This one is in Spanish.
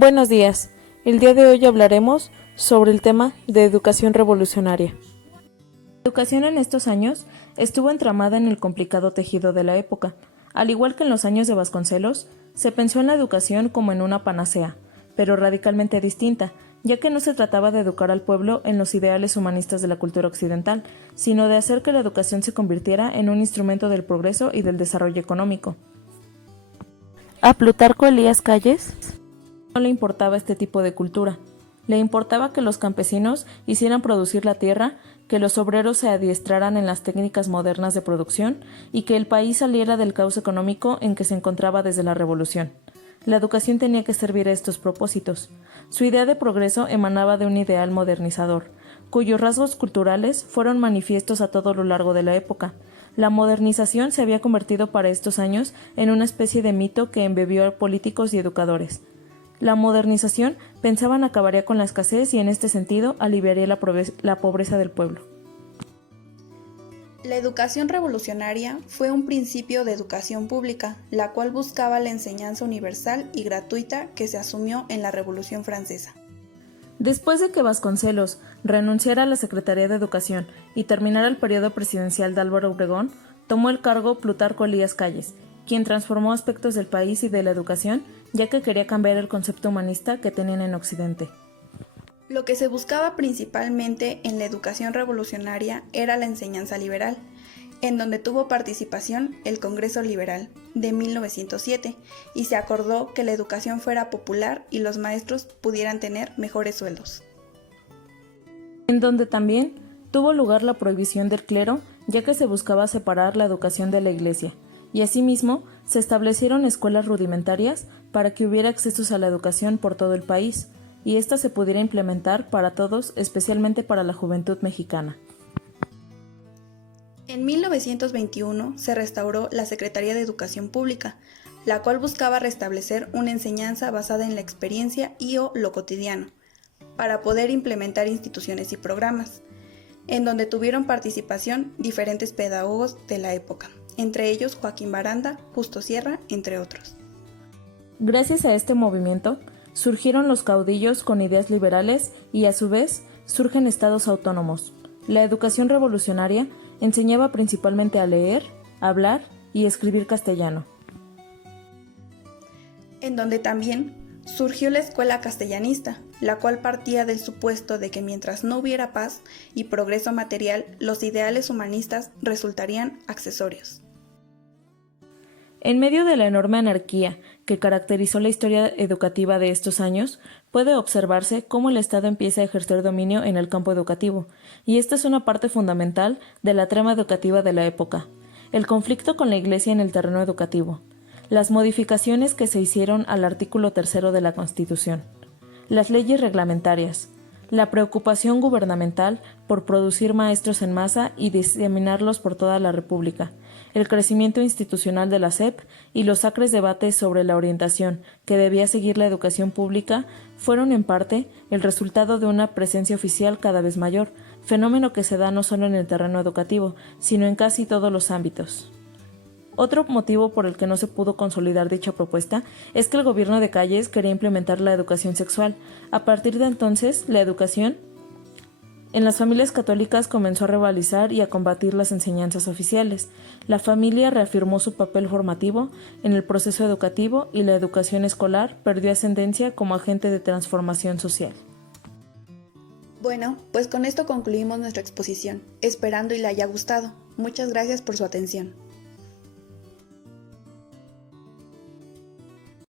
Buenos días. El día de hoy hablaremos sobre el tema de educación revolucionaria. La educación en estos años estuvo entramada en el complicado tejido de la época. Al igual que en los años de Vasconcelos, se pensó en la educación como en una panacea, pero radicalmente distinta, ya que no se trataba de educar al pueblo en los ideales humanistas de la cultura occidental, sino de hacer que la educación se convirtiera en un instrumento del progreso y del desarrollo económico. A Plutarco Elías Calles no le importaba este tipo de cultura. Le importaba que los campesinos hicieran producir la tierra, que los obreros se adiestraran en las técnicas modernas de producción y que el país saliera del caos económico en que se encontraba desde la Revolución. La educación tenía que servir a estos propósitos. Su idea de progreso emanaba de un ideal modernizador, cuyos rasgos culturales fueron manifiestos a todo lo largo de la época. La modernización se había convertido para estos años en una especie de mito que embebió a políticos y educadores. La modernización pensaban acabaría con la escasez y en este sentido aliviaría la pobreza del pueblo. La educación revolucionaria fue un principio de educación pública, la cual buscaba la enseñanza universal y gratuita que se asumió en la Revolución Francesa. Después de que Vasconcelos renunciara a la Secretaría de Educación y terminara el periodo presidencial de Álvaro Obregón, tomó el cargo Plutarco Elías Calles, quien transformó aspectos del país y de la educación, ya que quería cambiar el concepto humanista que tenían en Occidente. Lo que se buscaba principalmente en la educación revolucionaria era la enseñanza liberal, en donde tuvo participación el Congreso Liberal de 1907 y se acordó que la educación fuera popular y los maestros pudieran tener mejores sueldos. En donde también tuvo lugar la prohibición del clero, ya que se buscaba separar la educación de la Iglesia, y asimismo se establecieron escuelas rudimentarias para que hubiera accesos a la educación por todo el país, y ésta se pudiera implementar para todos, especialmente para la juventud mexicana. En 1921 se restauró la Secretaría de Educación Pública, la cual buscaba restablecer una enseñanza basada en la experiencia y/o lo cotidiano, para poder implementar instituciones y programas, en donde tuvieron participación diferentes pedagogos de la época, entre ellos Joaquín Baranda, Justo Sierra, entre otros. Gracias a este movimiento, surgieron los caudillos con ideas liberales y a su vez surgen estados autónomos. La educación revolucionaria enseñaba principalmente a leer, hablar y escribir castellano. En donde también surgió la escuela castellanista, la cual partía del supuesto de que mientras no hubiera paz y progreso material, los ideales humanistas resultarían accesorios. En medio de la enorme anarquía que caracterizó la historia educativa de estos años, puede observarse cómo el Estado empieza a ejercer dominio en el campo educativo, y esta es una parte fundamental de la trama educativa de la época. El conflicto con la Iglesia en el terreno educativo, las modificaciones que se hicieron al artículo 3 de la Constitución, las leyes reglamentarias, la preocupación gubernamental por producir maestros en masa y diseminarlos por toda la República, el crecimiento institucional de la SEP y los acres debates sobre la orientación que debía seguir la educación pública fueron en parte el resultado de una presencia oficial cada vez mayor, fenómeno que se da no solo en el terreno educativo, sino en casi todos los ámbitos. Otro motivo por el que no se pudo consolidar dicha propuesta es que el gobierno de Calles quería implementar la educación sexual. A partir de entonces, la educación en las familias católicas comenzó a rivalizar y a combatir las enseñanzas oficiales. La familia reafirmó su papel formativo en el proceso educativo y la educación escolar perdió ascendencia como agente de transformación social. Bueno, pues con esto concluimos nuestra exposición, esperando y le haya gustado. Muchas gracias por su atención.